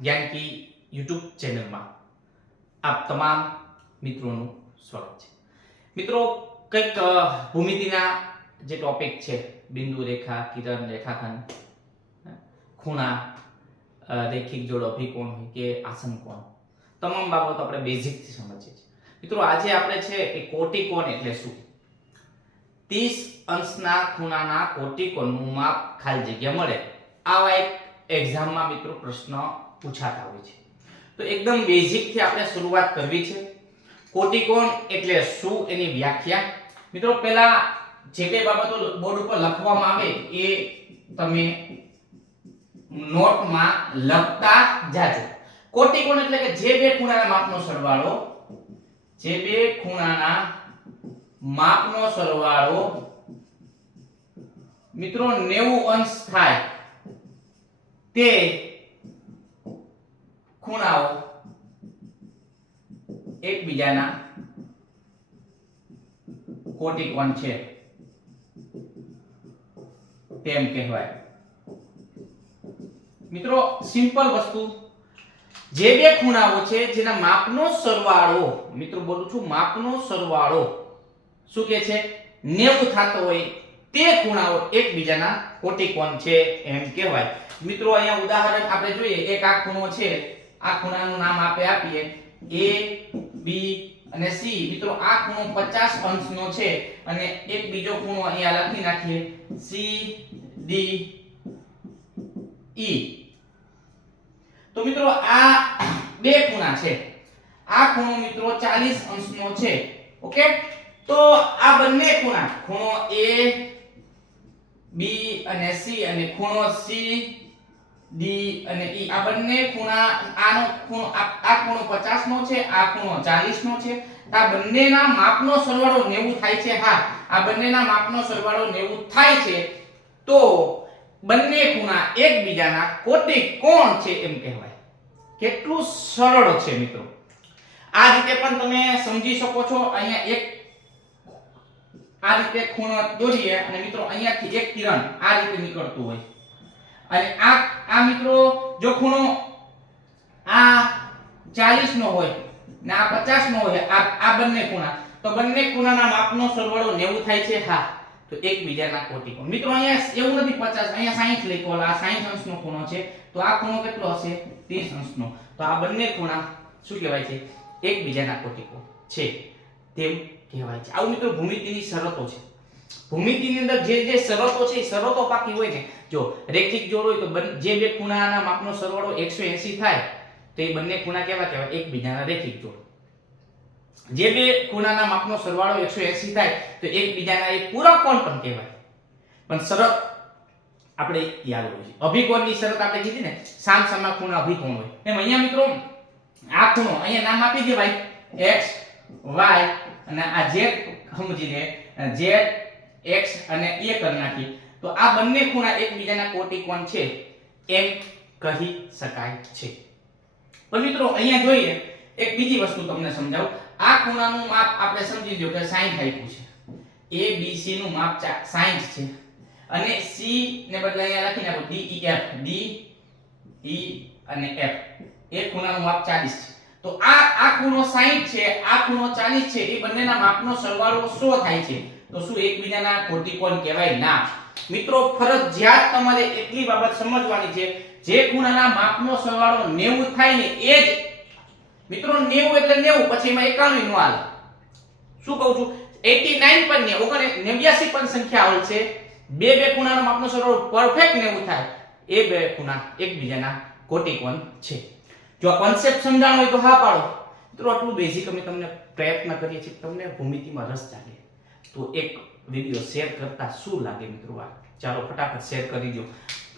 Gyanki YouTube ચેનલમાં આપ તમામ મિત્રોનું સ્વાગત છે. મિત્રો, કંઈક ભૂમિતિના જે ટોપિક છે, બિંદુ રેખા, કિરણ, રેખાખંડ ખૂણા રેખિક જોડ, અભિકોણ હોય કે આસન કોણ, તમામ બાબતો આપણે બેઝિકથી સમજીએ છીએ. મિત્રો, આજે આપણે છે એ કોટિકોણ એટલે શું? 30 અંશના ખૂણાના કોટિકોણનું માપ ખાલી જગ્યા મળે. આવા એક એક્ઝામમાં મિત્રો પ્રશ્ન પૂછાતા હોય છે. તો એકદમ બેઝિકથી આપણે શરૂઆત કરવી છે. કોટિકોણ એટલે શું એની વ્યાખ્યા? મિત્રો, પહેલા જે કઈ બાબતો બોર્ડ ઉપર લખવામાં આવે એ તમે નોટમાં લખતા જાજો. કોટિકોણ એટલે કે જે બે ખૂણાના માપનો સરવાળો, જે બે ખૂણાના માપનો સરવાળો, મિત્રો 90 અંશ થાય. તે ખૂણાઓ એકબીજાના કોટિકોણ છે. તેમ કહેવાય. મિત્રો સિમ્પલ વસ્તુ. જે બે ખૂણાઓ છે, જેના માપનો સરવાળો, મિત્રો બોલું છું, માપનો સરવાળો, શું કે છે? 90 થતો હોય તે ખૂણાઓ એકબીજાના કોટિકોણ છે, એમ કહેવાય. મિત્રો, અહીંયા ઉદાહરણ આપણે જોઈએ. એક આ ખૂણો છે આ ખૂણાનું નામ આપણે આપીએ. A, B અને C. મિત્રો, આ ખૂણો 50 અંશનો છે અને એક બીજો ખૂણો અહીંયા લખી નાખીએ. C, D E. તો મિત્રો, આ બે ખૂણા છે. આ ખૂણો મિત્રો 40 અંશનો છે. ઓકે? તો આ બંને ખૂણા, ખૂણો A, B અને C અને ખૂણો C D અને E. આ બંને ખૂણા, આનો ખૂણો, આ ખૂણો 50 નો છે, આ ખૂણો 40 નો છે. આ બંનેના માપનો સરવાળો 90 થાય છે. હા, આ બંનેના માપનો સરવાળો 90 થાય છે. તો બંને ખૂણા એકબીજાના કોટિકોણ છે એમ કહેવાય. કેટલું સરળ છે મિત્રો. આ રીતે પણ તમે સમજી શકો છો. અહીંયા એક આ રીતે ખૂણો દોરીએ અને મિત્રો અહીંયાથી એક કિરણ આ રીતે નીકળતું હોય. અને આ આ મિત્રો જો ખૂણો આ 40 નો હોય ને આ 50 નો હોય, આ આ બંને ખૂણા, તો બંને ખૂણાના માપનો સરવાળો 90 થાય છે, હા. તો એકબીજાના કોટિકોણ મિત્રો, અહીંયા એવું નથી 50 અહીંયા 60 લખ્યો આ 60 અંશનો ખૂણો છે. તો આ ખૂણો કેટલો હશે? 30 અંશનો. તો આ બંને ખૂણા શું કહેવાય છે? એકબીજાના કોટિકોણ છે. તેમ કહેવાય છે. આવું મિત્રો ભૂમિતિની શરતો છે. ભૂમિતિની અંદર જે જે શરતો છે, એ શરતો પાકી હોય ને જો રેખિક જોડ હોય તો જે બે ખૂણાના માપનો સરવાળો 180 થાય, તો એ બંને ખૂણા કેવા કહેવાય? એકબીજાના રેખિક જોડ. જે બે ખૂણાના માપનો સરવાળો 180 થાય, તો એકબીજાના એક પૂરક કોણ પણ કહેવાય. પણ શરત આપણે યાદ હોય છે. અભિકોણની શરત આપણે કીધી ને સામ સામા ખૂણા અભિકોણ હોય. એમ અહીંયા મિત્રો, આ ખૂણો અહીંયા નામ આપી દેવાય. x y અને આ z સમજીને z x અને a કરી નાખી તો આ બંને ખૂણા એકબીજાના કોટિકોણ છે એમ કહી શકાય છે. પણ મિત્રો, અહીંયા જોઈએ, એક બીજી વસ્તુ તમને સમજાવું. આ ખૂણાનું માપ આપણે સમજી લો કે 60 આપ્યું છે. c નું માપ ચા- 60 છે. અને c ને બદલે અહીંયા લખી નાખો D e F. d e અને f એ ખૂણાનું માપ 40 છે. તો આ આ ખૂણો 60 છે, આ ખૂણો 40 છે, એ બંનેના માપનો સરવાળો 100 થાય છે. તો શું એકબીજાના કોટિકોણ કહેવાય? ના. મિત્રો ફરજિયાત તમારે એટલી બાબત સમજવાની છે, જે ખૂણાના માપનો સરવાળો 90 થાય ને એ જ. મિત્રો 90 એટલે 90 પછી એમાં 91 નો આવે શું કહું છું? 89 પર ને ઓગણ 89 પણ સંખ્યા હોય છે. બે બે ખૂણાનો માપનો સરવાળો પરફેક્ટ 90 થાય. એ બે ખૂણા એકબીજાના કોટિકોણ છે. જો આ કોન્સેપ્ટ સમજાણો હોય તો હા પાડો. મિત્રો, આટલું બેઝિક અમે તમને પ્રયત્ન કરીએ છીએ તમને ભૂમિતિમાં રસ જાગે. તો એક વિડિયો શેર કરતા શું લાગે મિત્રો આ? ચાલો ફટાફટ શેર કરી દો.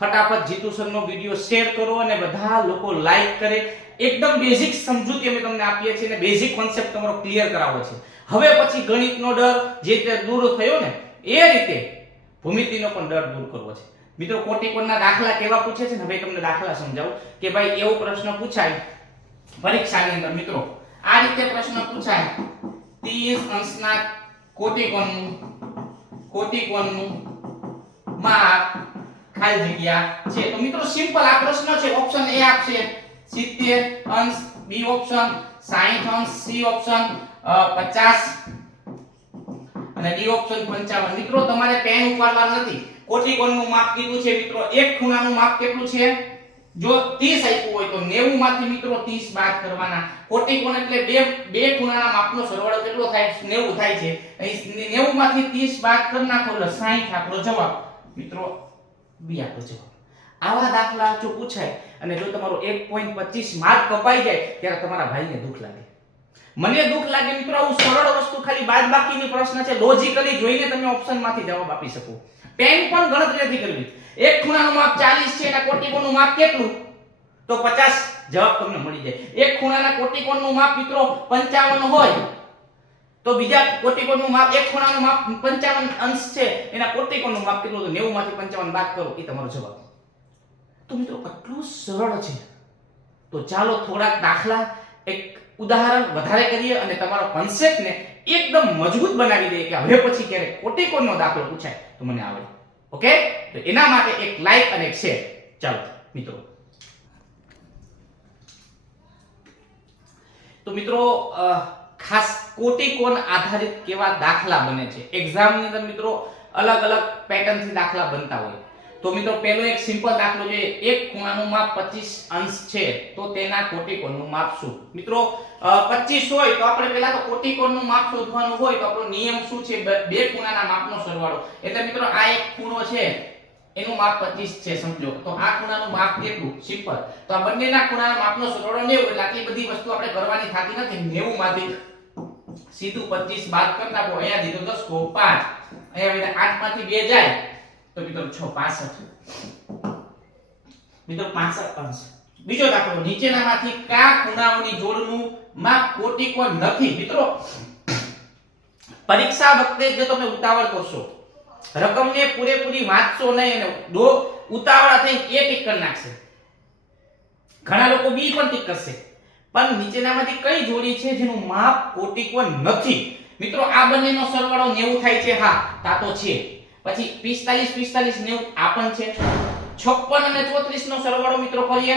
ફટાફટ જીતુ સરનો વીડિયો શેર કરો અને બધા લોકો લાઈક કરે. એકદમ બેઝિક સમજૂતી અમે તમને આપીએ છીએ અને બેઝિક કોન્સેપ્ટ તમારો ક્લિયર કરાવો છે. હવે પછી ગણિતનો ડર જે તે દૂર થયો ને, એ રીતે ભૂમિતિનો પણ ડર દૂર કરવો છે. મિત્રો કોટિકોણના દાખલા કેવા પૂછે છે ને, હવે તમને દાખલા સમજાવું કે ભાઈ એવો પ્રશ્ન પૂછાય પરીક્ષાની અંદર. મિત્રો, આ રીતે પ્રશ્ન પૂછાય. 30 અંશના કોટિકોણનું કોટિકોણનું માપ ખાલી જગ્યા છે. તો મિત્રો સિમ્પલ આ પ્રશ્ન છે. ઓપ્શન એ આપશે. 70 અંશ બી ઓપ્શન 60 અંશ સી ઓપ્શન અ, 50 અને ડી ઓપ્શન 55 મિત્રો તમારે પેન ઉપાડવા નથી. કોટિકોણનું માપ કીધું છે મિત્રો? એક ખૂણાનું માપ કેટલું છે? જો 30 આપ્યું હોય તો 90 માંથી મિત્રો 30 બાદ કરવાના. કોટિકોણ એટલે બે બે ખૂણાના માપનો સરવાળો કેટલો થાય? 90 થાય છે. અહીં 90 માંથી 30 બાદ કરી નાખો એટલે 60 આપણો જવાબ. મિત્રો, બી આપણો જવાબ. આવા દાખલા જો પૂછાય અને જો તમારો 1.25 માર્ક કપાઈ જાય, ત્યારે તમારા ભાઈને દુઃખ લાગે. મને દુઃખ લાગે મિત્રો, આવું સરળ વસ્તુ ખાલી બાદબાકીની પ્રશ્ન છે. લોજિકલી જોઈને તમે ઓપ્શનમાંથી જવાબ આપી શકો. પેન પણ ગણતરી નથી કરવી. એક ખૂણાનું માપ 40 છે અને કોટિકોણનું માપ કેટલું? તો 50 જવાબ તમને મળી જાય. એક ખૂણાના કોટિકોણનું માપ મિત્રો 55 હોય, તો બીજા કોટિકોણનું માપ, એક ખૂણાનું માપ 55 અંશ છે, એના કોટિકોણનું માપ કેટલું તો 90 માંથી 55 બાદ કરો એ તમારો જવાબ. તો મિત્રો આટલું સરળ છે. તો ચાલો થોડાક દાખલા, એક ઉદાહરણ વધારે કરીએ અને તમારો કોન્સેપ્ટને એકદમ મજબૂત બનાવી દઈએ કે હવે પછી ક્યારેક કોટિકોણનો દાખલો પૂછાય, તો મને આવડે. ઓકે? તો એના માટે એક લાઈક અને એક શેર ચાલો, મિત્રો. તો મિત્રો ખાસ કોટિકોણ આધારિત કેવા દાખલા બને છે? એક્ઝામની અંદર મિત્રો અલગ અલગ પેટર્નથી દાખલા બનતા હોય. તો મિત્રો પહેલો એક સિમ્પલ દાખલો જોઈએ. એક ખૂણાનું માપ 25 અંશ છે તો તેના કોટિકોણનું માપ શું? મિત્રો અ, 25 હોય તો આપણે પહેલા તો કોટિકોણનું માપ શોધવાનું હોય તો આપણો નિયમ શું છે? બે ખૂણાના માપનો સરવાળો. એટલે મિત્રો આ એક ખૂણો છે એનું માપ 25 છે સમજો. તો આ ખૂણાનું માપ કેટલું? સિમ્પલ તો આ બંનેના ખૂણાના માપનો સરવાળો 90 એટલે આટલી બધી વસ્તુ આપણે કરવાની થતી નથી. 90 માંથી સીધું 25 બાદ કરી નાખો અહીંયા દીધો 10 કો 5 અહીંયા wieder 8 માંથી 2 જાય. તો મિત્રો 6 65 મિત્રો 65 અંશ. બીજો દાખલો, નીચેનામાંથી કયા ખૂણાઓની જોડનું માપ કોટિકોણ નથી? મિત્રો, પરીક્ષા વખતે જો તમે ઉતાવળ કરશો, રકમને પૂરેપૂરી વાંચશો નહીં અને દો ઉતાવળા થઈ એ ટીક કરી નાખશે. ઘણા લોકો બી પણ ટીક કરશે. પણ નીચેનામાંથી કઈ જોડી છે જેનું માપ કોટિકોણ નથી? મિત્રો, આ બંનેનો સરવાળો 90 થાય છે, હા, તા તો છે. પછી 45 45 90 આ પણ છે. 56 અને 34 નો સરવાળો મિત્રો કરીએ.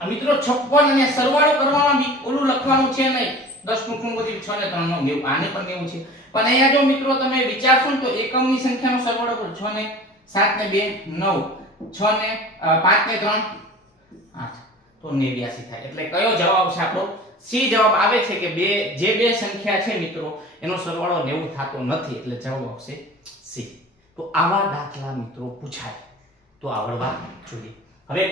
મિત્રો 56 અને સરવાળો કરવામાં બી ઓલું લખવાનું છે નહીં. 10 નું ખૂણ બધી 6 ને 3 નો 90 આને પણ 90 છે. પણ અહીંયા જો મિત્રો તમે વિચારશો તો એકમની સંખ્યાનો સરવાળો કરો. 6 ને 7 ને 2 9 6 ને 5 ને 3 8 તો 89 થાય. એટલે કયો જવાબ છે આપણો? સી જવાબ આવે છે કે બે, જે બે સંખ્યા છે મિત્રો, એનો સરવાળો 90 થતો નથી. એટલે જવાબ આવશે સી. તો આવા દાખલા મિત્રો પૂછાય. તો આવડવા જોઈએ. હવે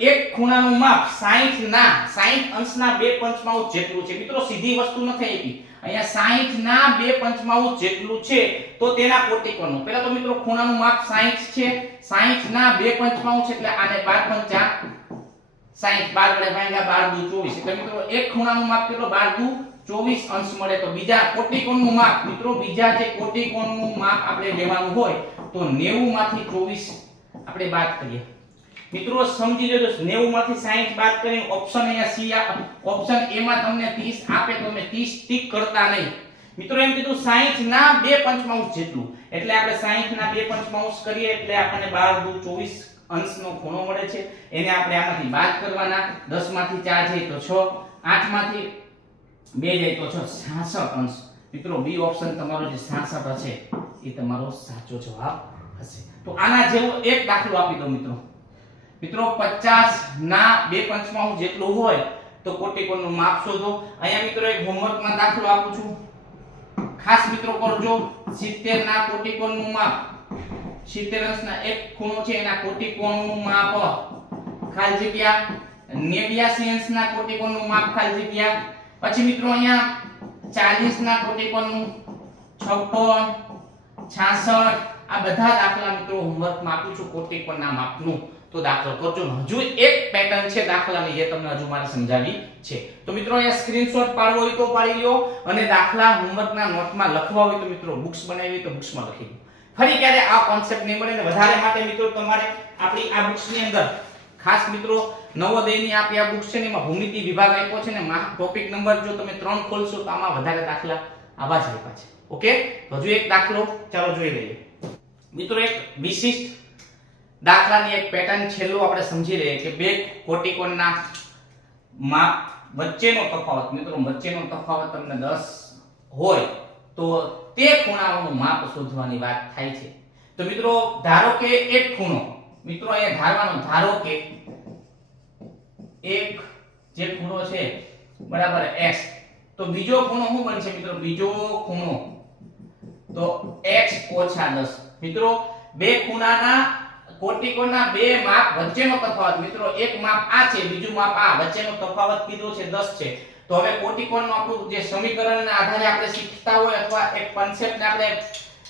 એક ખૂણાનું માપ 60 ના 60 અંશના બે પંચમાંશ જેટલું છે. મિત્રો, સીધી વસ્તુ નથી આપી અહીંયા 60 ના બે પંચમાંશ જેટલું છે, તો તેના કોટિકોણનું પહેલા તો મિત્રો, ખૂણાનું માપ 60 છે. 60 ના બે પંચમાંશ એટલે આને 12 પંચા 60 12 વડે ભાગ્યા 12 દુ 24 એટલે મિત્રો, એક ખૂણાનું માપ કેટલો? 12 દુ 24 અંશ મળે તો બીજા કોટિકોણનું માપ, મિત્રો, બીજા જે કોટિકોણનું માપ આપણે લેવાનું હોય તો 90 માંથી 24 આપણે બાદ કરીએ. મિત્રો, સમજી લેજો 90 માંથી 60 બાદ કરીને ઓપ્શન અહીંયા સી ઓપ્શન એ માં તમને 30 આપે તો તમે 30 ટીક કરતા નહીં. મિત્રો, એમ કીધું 60 ના બે પંચમાંશ જેટલું. એટલે આપણે 60 ના બે પંચમાંશ કરીએ એટલે આપણને બાર દુ 24 અંશનો ખૂણો મળે છે. એને આપણે આમાંથી બાદ કરવાના. દસમાંથી ચાર છે તો છ. આઠમાંથી 2 જાય તો 6 66 અંશ. મિત્રો, બી ઓપ્શન તમારો જે 66 હશે, એ તમારો સાચો જવાબ હશે. તો આના જેવો એક દાખલો આપી દો મિત્રો. મિત્રો 50 ના બે પંચમાંશ જેટલું હોય, તો કોટિકોણનું માપ શોધો. અહીંયા મિત્રો એક હોમવર્કમાં દાખલો આપું છું. ખાસ મિત્રો કરજો 70 ના કોટિકોણનું માપ. 70 અંશના એક ખૂણો છે, એના કોટિકોણનું માપ. ખાલી જગ્યા 89 અંશના કોટિકોણનું માપ ખાલી જગ્યા. પછી મિત્રો અહીંયા 40 ના કોટિકોણનું 56 66 આ બધા દાખલા મિત્રો હોમવર્કમાં આપું છું કોટિકોણના માપનું. તો દાખલો કરજો. હજુ એક પેટર્ન છે દાખલાની, જે તમને હજુ મારે સમજાવી છે. તો મિત્રો અહીંયા સ્ક્રીનશોટ પાડવો હોય તો પાડી લ્યો અને દાખલા હોમવર્કના નોટમાં લખવા હોય તો મિત્રો બુક્સ બનાવી તો બુક્સમાં લખી લો ફરી ક્યારે આ કોન્સેપ્ટ નહીં મળે ને વધારે માટે મિત્રો તમારે આપણી આ બુક્સની અંદર ખાસ મિત્રો, નવોદયની આપી આ બુક છે ને એમાં ભૂમિતિ વિભાગ આપ્યો છે ને ટોપિક નંબર જો તમે ત્રણ ખોલશો તો આમાં વધારે દાખલા આવા જ આપ્યા છે. ઓકે? હજુ એક દાખલો, ચાલો જોઈ લઈએ. મિત્રો, એક વિશિષ્ટ દાખલાની એક પેટર્ન છેલ્લું આપણે સમજી લઈએ કે બે કોટિકોણના માપ વચ્ચેનો તફાવત, મિત્રો, વચ્ચેનો તફાવત તમને 10 હોય તો તે ખૂણાઓનું માપ શોધવાની વાત થાય છે. તો મિત્રો, ધારો કે એક ખૂણો મિત્રો, અહીંયા ધારવાનો, ધારો કે એક જે ખૂણો છે, બરાબર, x. તો બીજો ખૂણો શું બનશે મિત્રો? બીજો ખૂણો. તો x 10 મિત્રો, બે ખૂણાના કોટિકોણના બે માપ વચ્ચેનો તફાવત, મિત્રો, એક માપ આ છે, બીજું માપ આ. વચ્ચેનો તફાવત કીધો છે 10 છે. તો હવે કોટિકોણનું આપણું જે સમીકરણના આધારે આપણે શીખતા હોય અથવા એક કોન્સેપ્ટને આપણે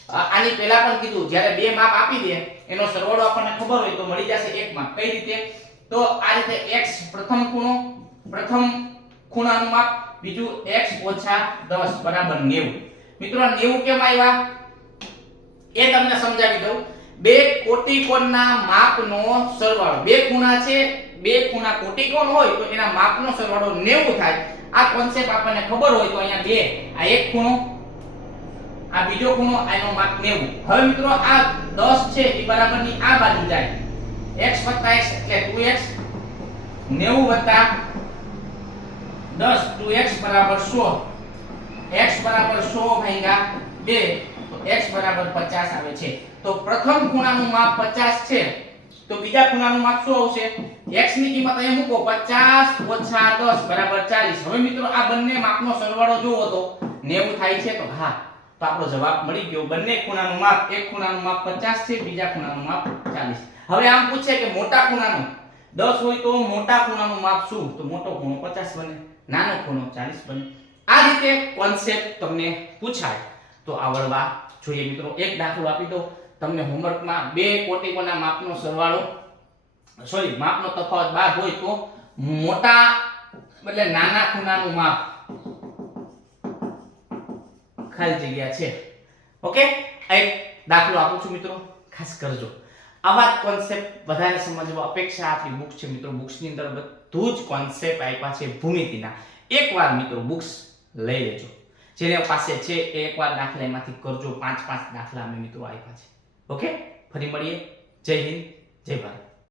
આની પહેલા પણ કીધું, જ્યારે બે માપ આપી દે, એનો સરવાળો આપણને ખબર હોય તો મળી જશે એક માપ. કઈ રીતે? તો આ રીતે x પ્રથમ ખૂણો, પ્રથમ ખૂણાનું માપ, બીજું x ઓછા 10 બરાબર 90 મિત્રો આ 90 કેમ આવ્યા એ તમને સમજાવી દઉં. બે કોટિકોણના માપનો સરવાળો. બે ખૂણા છે, બે ખૂણા કોટિકોણ હોય તો એના માપનો સરવાળો 90 થાય. આ કોન્સેપ્ટ આપણને ખબર હોય તો અહીંયા બે, આ એક ખૂણો આ બીજો ખૂણો આનો માપ 90 હવે મિત્રો આ 10 છે એ બરાબરની આ બાજુ જાય. x x એટલે 2x 90 10 2x બરાબર 100 x બરાબર 100 ભાગ્યા 2 તો x બરાબર 50 આવે છે. તો પ્રથમ ખૂણાનું માપ 50 છે. તો બીજા ખૂણાનું માપ શું આવશે? x ની કિંમત અહીં મૂકો. 50 ઓછા 10 બરાબર 40 હવે મિત્રો આ બંને માપનો સરવાળો જોવો તો 90 થાય છે તો હા. તો આપણો જવાબ મળી ગયો. બંને ખૂણાનું માપ એક ખૂણાનું માપ 50 છે, બીજા ખૂણાનું માપ 40 હવે આમ પૂછે કે મોટા ખૂણાનું? 10 હોય તો મોટા ખૂણાનું માપ શું? તો મોટો ખૂણો 50 બને, નાનો ખૂણો 40 બને. આ રીતે કોન્સેપ્ટ તમને પૂછાય. તો આવડવા જોઈએ મિત્રો. એક દાખલો આપી દો તમને હોમવર્કમાં બે કોટિકોના માપનો સરવાળો સોરી માપનો તફાવત બાદ હોય તો મોટા એટલે નાના ખૂણાનું માપ. ખાલી જગ્યા છે. ઓકે એક દાખલો આપું છું મિત્રો. ખાસ કરજો. આવા કોન્સેપ્ટ વધારે સમજવા અપેક્ષા આપણી બુક છે મિત્રો. બુક્સની અંદર બધું જ કોન્સેપ્ટ આપ્યા છે ભૂમિતિના. એકવાર મિત્રો બુક્સ લઈ લેજો. જેને પાસે છે એ દાખલા એમાંથી કરજો. પાંચ પાંચ દાખલા અમે મિત્રો આપ્યા છે. ઓકે ફરી મળીએ. જય હિન્દ. જય ભારત.